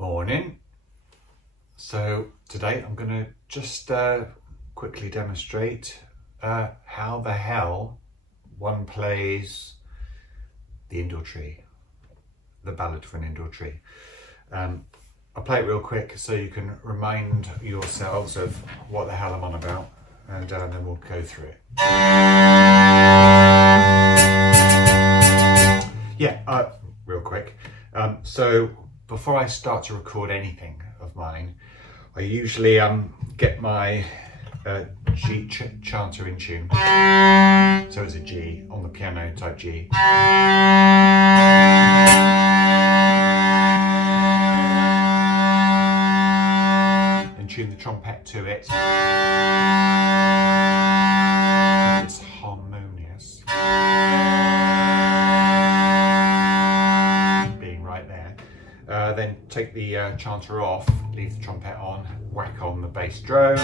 Morning. So today I'm going to just quickly demonstrate how the hell one plays the indoor tree, the ballad for an indoor tree. I'll play it real quick so you can remind yourselves of what the hell I'm on about, and then we'll go through it. Real quick. So before I start to record anything of mine, I usually get my G chanter in tune. So it's a G on the piano, type G. And tune the trompette to it. It's harmonious. Being right there. Then take the chanter off, leave the trumpet on, whack on the bass drone.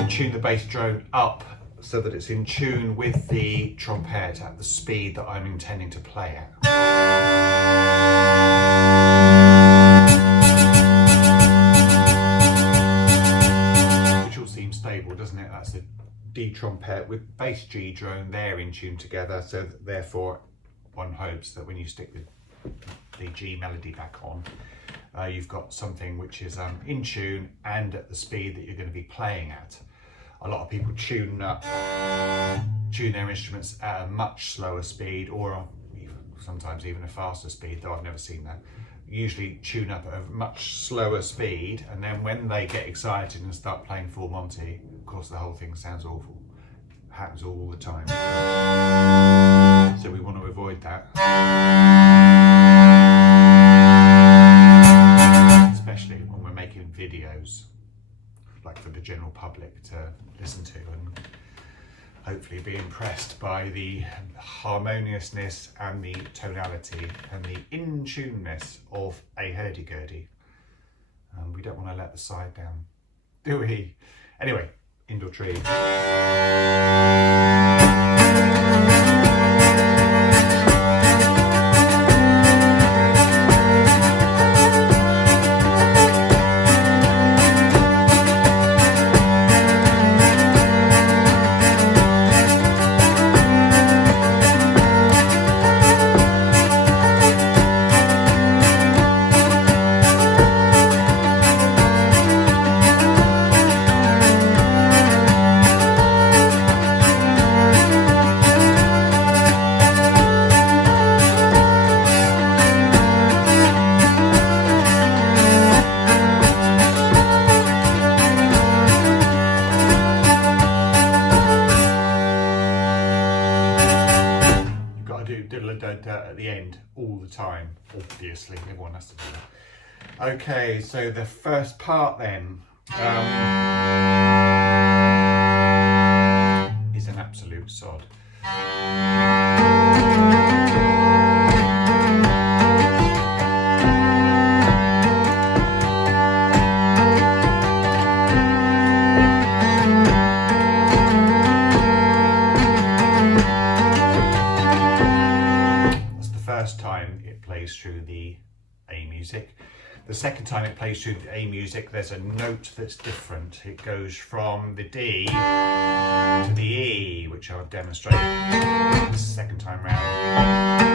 And tune the bass drone up so that it's in tune with the trumpet at the speed that I'm intending to play at. Stable, doesn't it? That's a D trumpet with bass G drone there in tune together, so that therefore one hopes that when you stick the G melody back on, you've got something which is in tune and at the speed that you're going to be playing at. A lot of people tune their instruments at a much slower speed, or sometimes even a faster speed, though I've never seen that. Usually tune up at a much slower speed, and then when they get excited and start playing full Monty, of course the whole thing sounds awful. It happens all the time. So we want to avoid that. Especially when we're making videos, like for the general public to listen to and hopefully be impressed by the harmoniousness and the tonality and the in-tuneness of a hurdy-gurdy. We don't want to let the side down, do we? Anyway, indoor tree. At the end all the time, obviously everyone has to do that. Okay, so the first part then is an absolute sod. First time it plays through the A music. The second time it plays through the A music, there's a note that's different. It goes from the D to the E, which I'll demonstrate the second time round.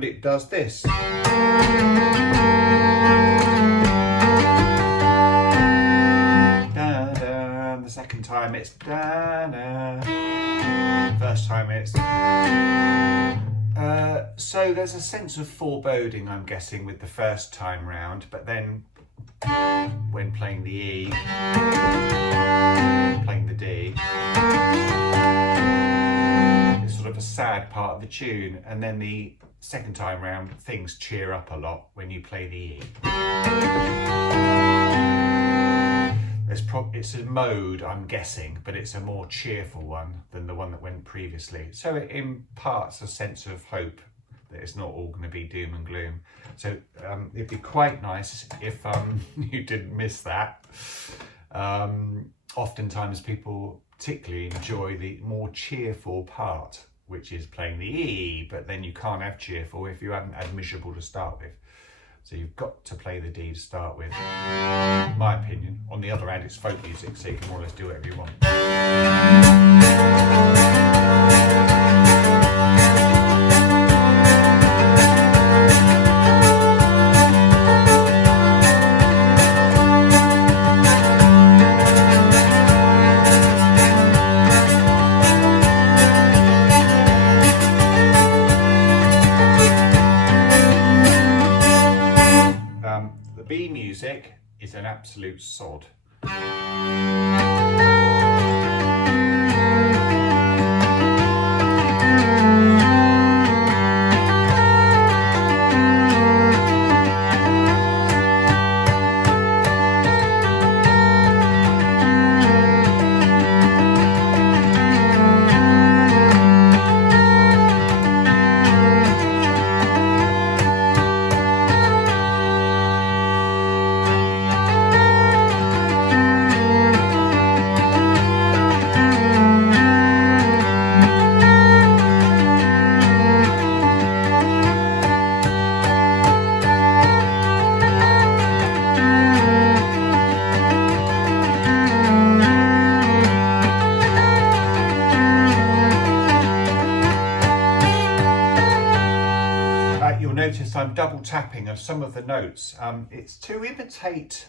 It does this. Da, da. The second time it's da, da. First time it's so there's a sense of foreboding, I'm guessing, with the first time round, but then when playing the E, playing the D, it's sort of a sad part of the tune, and then the second time round things cheer up a lot when you play the E. it's a mode, I'm guessing, but it's a more cheerful one than the one that went previously. So it imparts a sense of hope that it's not all going to be doom and gloom. So it'd be quite nice if you didn't miss that. Oftentimes people particularly enjoy the more cheerful part, which is playing the E, but then you can't have cheerful if you haven't had miserable to start with. So you've got to play the D to start with, my opinion. On the other hand, it's folk music, so you can more or less do whatever you want. B music is an absolute sod. Notice I'm double tapping of some of the notes. It's to imitate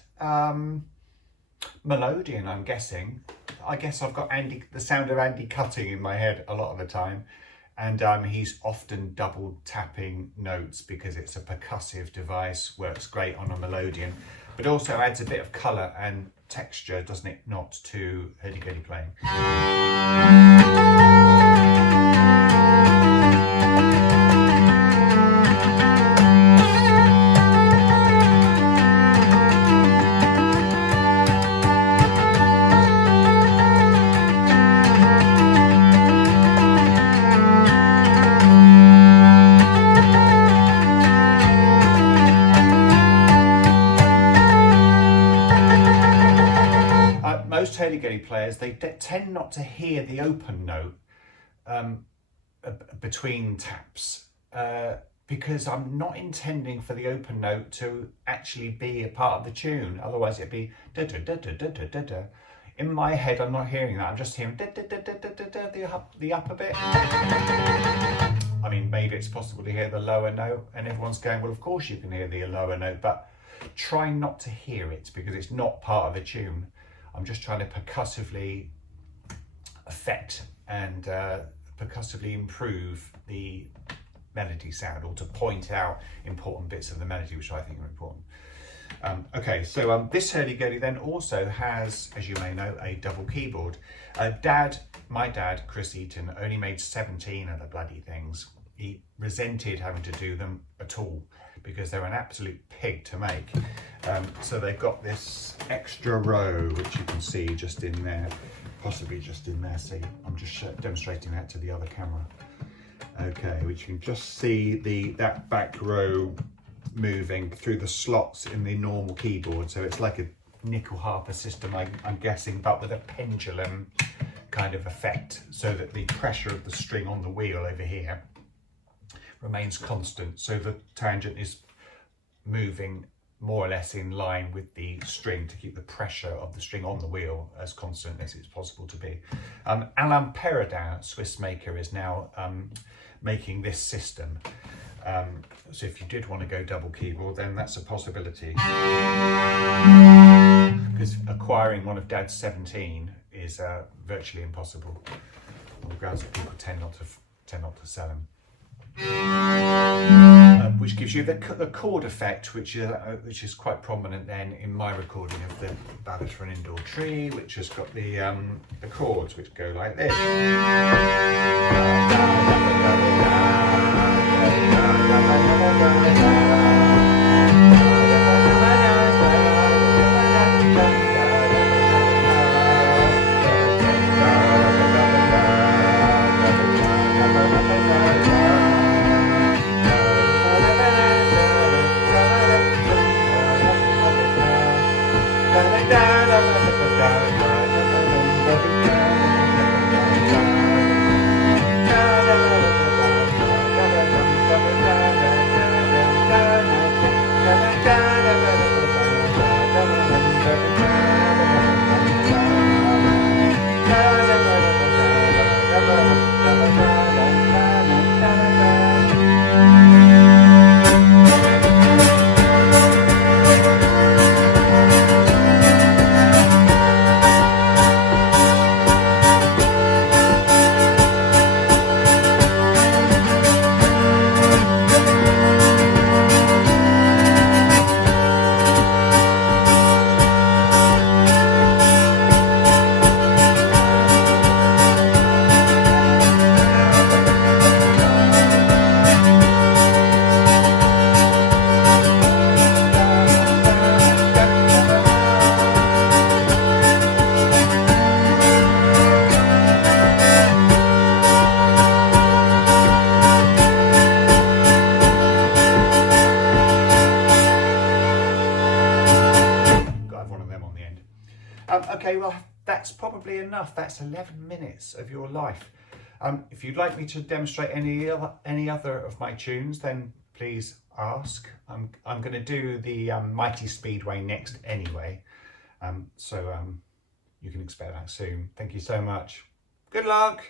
melodian, I'm guessing. I guess I've got the sound of Andy cutting in my head a lot of the time, and he's often double tapping notes because it's a percussive device, works great on a melodian, but also adds a bit of colour and texture, doesn't it, not to hurdy-gurdy playing. Most hurdy-gurdy players, they tend not to hear the open note between taps because I'm not intending for the open note to actually be a part of the tune. Otherwise it'd be da da da da da da da da. In my head I'm not hearing that, I'm just hearing da da da da da da da, the upper bit. I mean, maybe it's possible to hear the lower note and everyone's going, well, of course you can hear the lower note, but try not to hear it because it's not part of the tune. I'm just trying to percussively affect and percussively improve the melody sound, or to point out important bits of the melody which I think are important. Okay, so this hurdy-gurdy then also has, as you may know, a double keyboard. My dad, Chris Eaton, only made 17 of the bloody things. He resented having to do them at all because they're an absolute pig to make. So they've got this extra row, which you can see just in there, possibly just in there. See, I'm just demonstrating that to the other camera. Okay, which you can just see that back row moving through the slots in the normal keyboard. So it's like a nickel harper system, I'm guessing, but with a pendulum kind of effect, so that the pressure of the string on the wheel over here remains constant, so the tangent is moving more or less in line with the string to keep the pressure of the string on the wheel as constant as it's possible to be. Alain Perrodin, Swiss maker, is now making this system. So if you did want to go double keyboard, then that's a possibility. Because acquiring one of Dad's 17 is virtually impossible. On the grounds that people tend not to sell them. Which gives you the chord effect, which is quite prominent then in my recording of the Ballad for an Indoor Tree, which has got the chords which go like this. Okay, well, that's probably enough. That's 11 minutes of your life. If you'd like me to demonstrate any other of my tunes, then please ask. I'm going to do the Mighty Speedway next anyway, so you can expect that soon. Thank you so much. Good luck.